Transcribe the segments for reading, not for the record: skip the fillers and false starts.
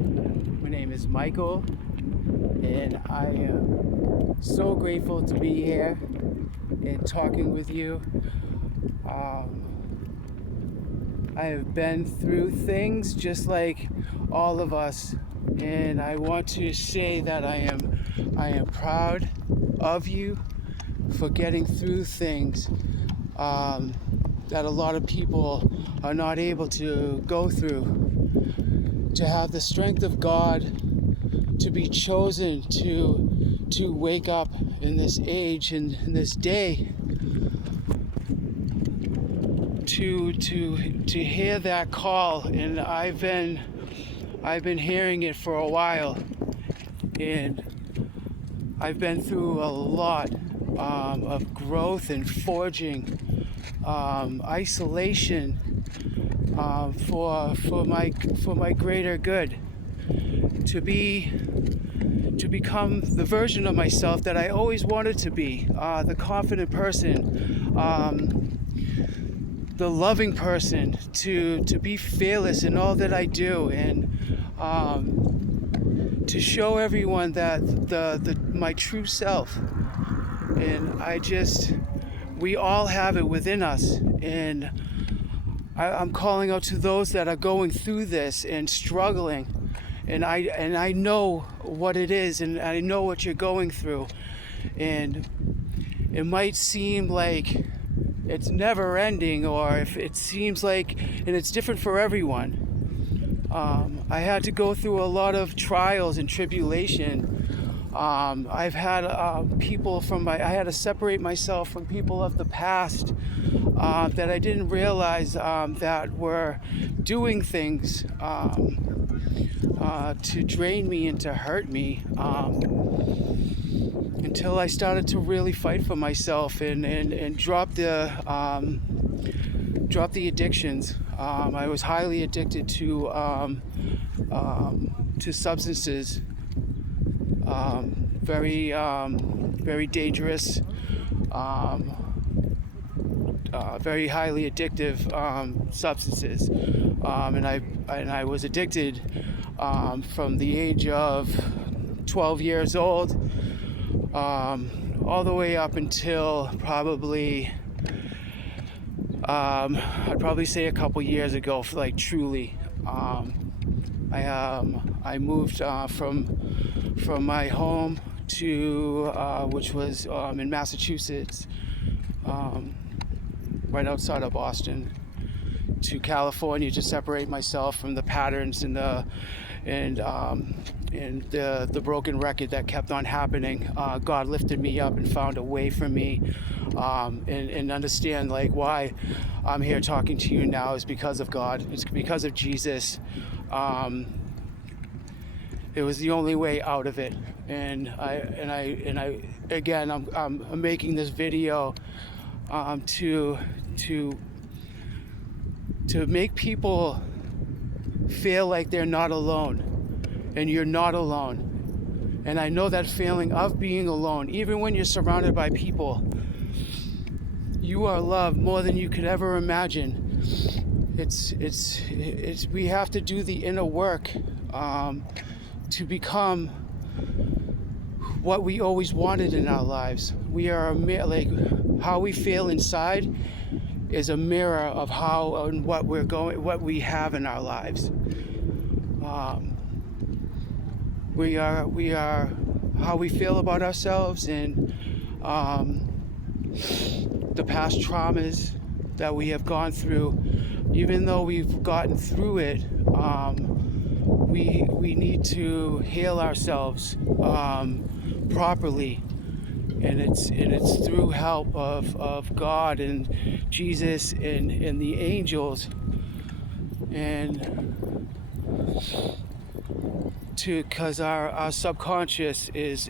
My name is Michael, and I am so grateful to be here and talking with you. I have been through things just like all of us, and I want to say that I am proud of you for getting through things that a lot of people are not able to go through. To have the strength of God, to be chosen to wake up in this age and in this day, to hear that call. And I've been hearing it for a while, and I've been through a lot of growth and forging, isolation, for my greater good, to become the version of myself that I always wanted to be, the confident person, the loving person, to be fearless in all that I do, and to show everyone that my true self. And we all have it within us, and I'm calling out to those that are going through this and struggling, and I know what it is, and I know what you're going through, and it might seem like it's never ending, or if it seems like, and it's different for everyone. I had to go through a lot of trials and tribulation. I've had I had to separate myself from people of the past that I didn't realize that were doing things to drain me and to hurt me, until I started to really fight for myself and drop the addictions. I was highly addicted to substances, very dangerous, very highly addictive substances, and I was addicted from the age of 12 years old, all the way up until probably I'd probably say a couple years ago, like truly. I moved from my home to which was in Massachusetts, right outside of Boston, to California, to separate myself from the patterns and the broken record that kept on happening. God lifted me up and found a way for me, and understand like why I'm here talking to you now is because of God. It's because of Jesus. It was the only way out of it, and I again I'm making this video to make people feel like they're not alone, and you're not alone. And I know that feeling of being alone, even when you're surrounded by people. You are loved more than you could ever imagine. It's we have to do the inner work to become what we always wanted in our lives. We are like how we feel inside is a mirror of how and what we have in our lives. We are how we feel about ourselves, and the past traumas that we have gone through. Even though we've gotten through it, we need to heal ourselves properly, and it's through help of God and Jesus and the angels, and because our subconscious is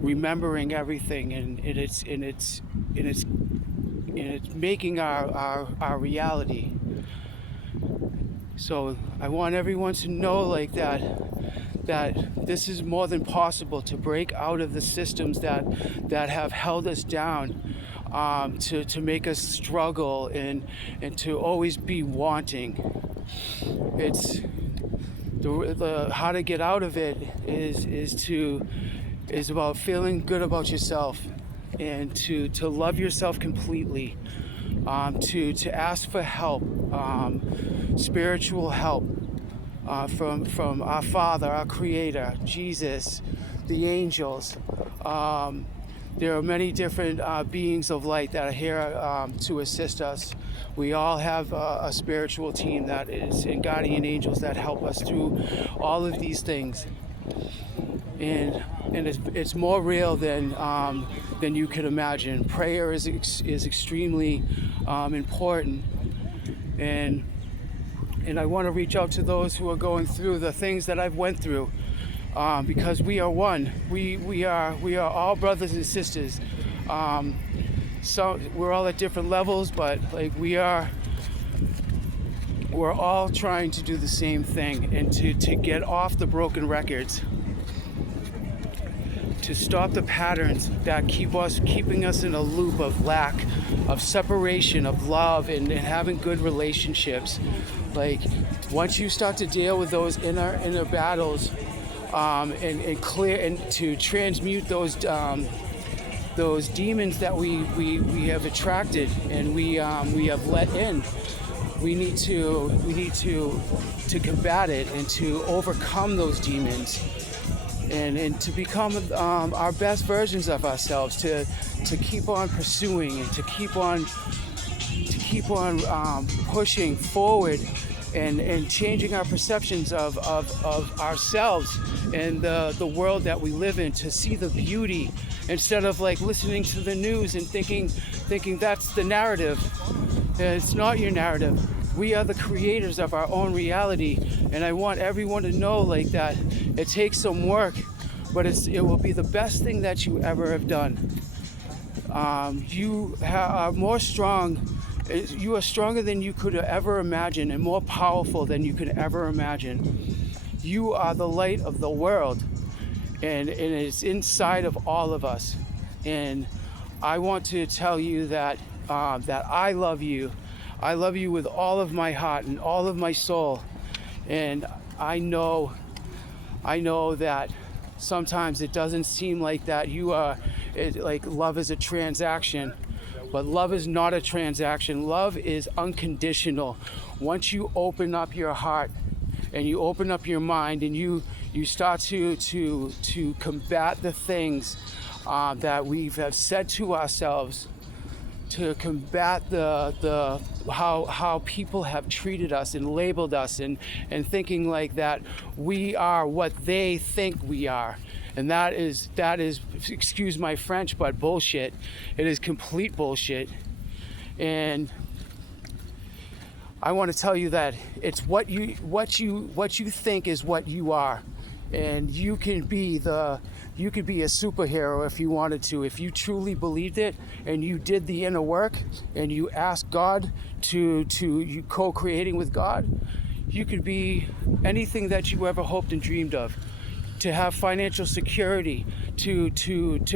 remembering everything, and it's making our reality. So I want everyone to know like that this is more than possible, to break out of the systems that have held us down, to make us struggle and to always be wanting. the how to get out of it is about feeling good about yourself, and to love yourself completely, to ask for help, spiritual help, from our Father, our Creator, Jesus, the angels. There are many different beings of light that are here to assist us. We all have a spiritual team that is, and guardian angels that help us through all of these things. And it's more real than you can imagine. Prayer is extremely important, and I want to reach out to those who are going through the things that I've went through, because we are one. We are all brothers and sisters. So we're all at different levels, but like we're all trying to do the same thing, and to get off the broken records, to stop the patterns that keeping us in a loop of lack, of separation, of love, and having good relationships. Like once you start to deal with those inner battles, and clear, and to transmute those demons that we have attracted and we have let in, we need to combat it and to overcome those demons, and to become our best versions of ourselves, to keep on pursuing, and to keep on pushing forward, and changing our perceptions of ourselves and the world that we live in, to see the beauty instead of like listening to the news and thinking that's the narrative. It's not your narrative. We are the creators of our own reality, and I want everyone to know like that it takes some work, but it will be the best thing that you ever have done. You are more strong. You are stronger than you could ever imagine, and more powerful than you could ever imagine. You are the light of the world, and it's inside of all of us. And I want to tell you that I love you. I love you with all of my heart and all of my soul. And I know that sometimes it doesn't seem like that like love is a transaction. But love is not a transaction. Love is unconditional. Once you open up your heart and you open up your mind, and you start to combat the things that we have said to ourselves, to combat the how people have treated us and labeled us, and thinking like that we are what they think we are. And that is, excuse my French, but bullshit. It is complete bullshit. And I want to tell you that it's what you think is what you are. And you could be a superhero if you wanted to. If you truly believed it, and you did the inner work, and you asked God to you co-creating with God, you could be anything that you ever hoped and dreamed of. To have financial security, to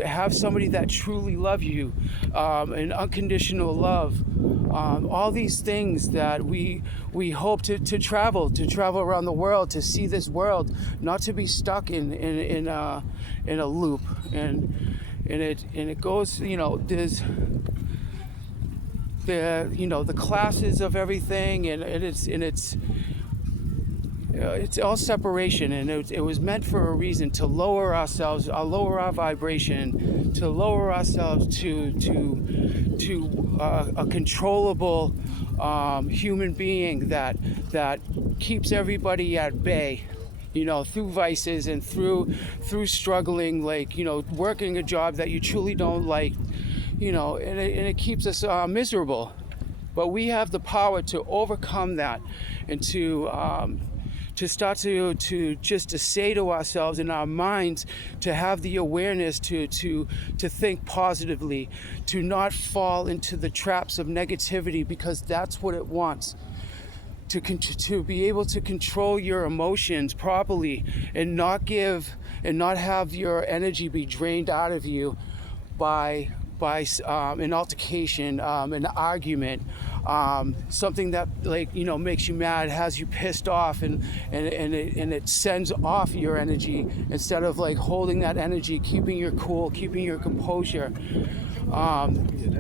have somebody that truly loves you, and unconditional love, all these things that we hope to travel around the world, to see this world, not to be stuck in a loop, and it goes, there's the classes of everything, and it's all separation, and it was meant for a reason, to lower ourselves, lower our vibration, to lower ourselves to a controllable human being that keeps everybody at bay, through vices and through struggling, like, working a job that you truly don't like, and it keeps us miserable. But we have the power to overcome that, and to start to just to say to ourselves in our minds, to have the awareness to think positively, to not fall into the traps of negativity, because that's what it wants. To be able to control your emotions properly, and not have your energy be drained out of you by an altercation, an argument, something that, like, you know, makes you mad, has you pissed off, and it sends off your energy instead of like holding that energy, keeping your cool, keeping your composure.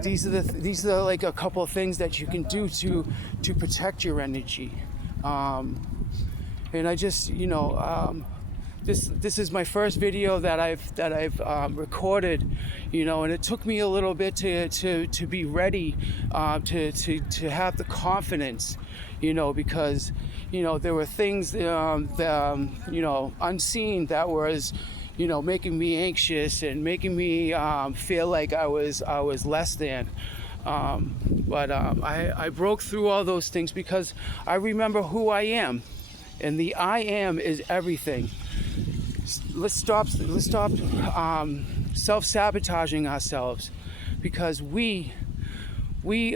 These are like a couple of things that you can do to protect your energy. And I just, you know, this is my first video that I've recorded, you know, and it took me a little bit to be ready, to have the confidence, you know, because, you know, there were things that, you know, unseen that was, you know, making me anxious and making me feel like I was less than. But I broke through all those things because I remember who I am, and the I am is everything. Let's stop self-sabotaging ourselves, because we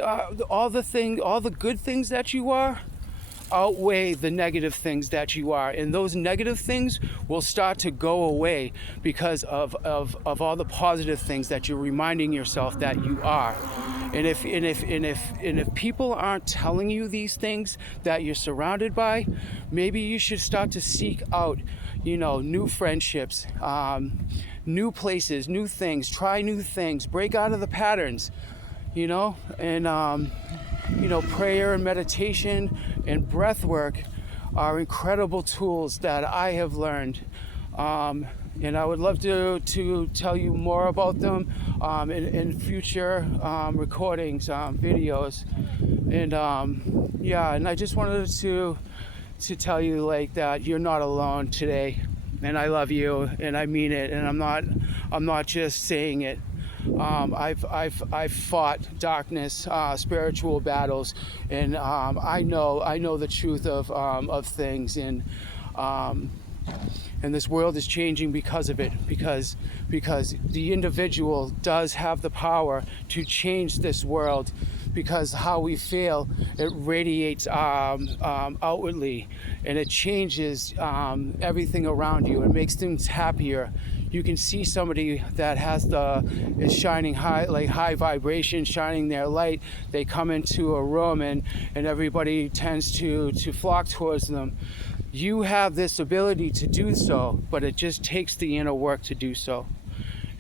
are all the good things that you are outweigh the negative things that you are, and those negative things will start to go away because of all the positive things that you're reminding yourself that you are. And if people aren't telling you these things that you're surrounded by, maybe you should start to seek out, you know, new friendships, new places, new things, try new things, break out of the patterns, you know. And you know, prayer and meditation and breath work are incredible tools that I have learned. And I would love to tell you more about them in future recordings, videos. And yeah, and I just wanted to tell you, like, that you're not alone today, and I love you, and I mean it, and I'm not just saying it. I've fought darkness, spiritual battles, and I know the truth of things, and this world is changing because of it, because the individual does have the power to change this world, because how we feel, it radiates outwardly, and it changes everything around you. It makes things happier. You can see somebody that is shining high vibration, shining their light. They come into a room, and everybody tends to flock towards them. You have this ability to do so, but it just takes the inner work to do so.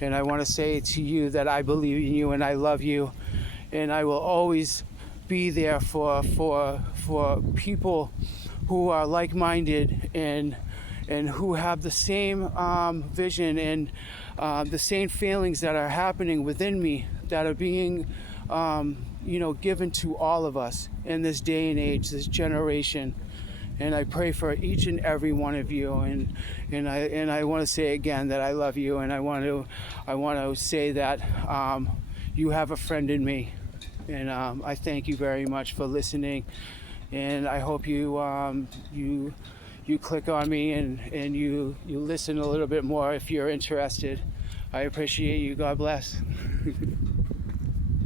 And I want to say to you that I believe in you, and I love you, and I will always be there for people who are like-minded and who have the same vision and the same feelings that are happening within me, that are being you know, given to all of us in this day and age, this generation. And I pray for each and every one of you, and I want to say again that I love you, and I want to say that you have a friend in me, and I thank you very much for listening, and I hope you click on me and you listen a little bit more if you're interested. I appreciate you. God bless.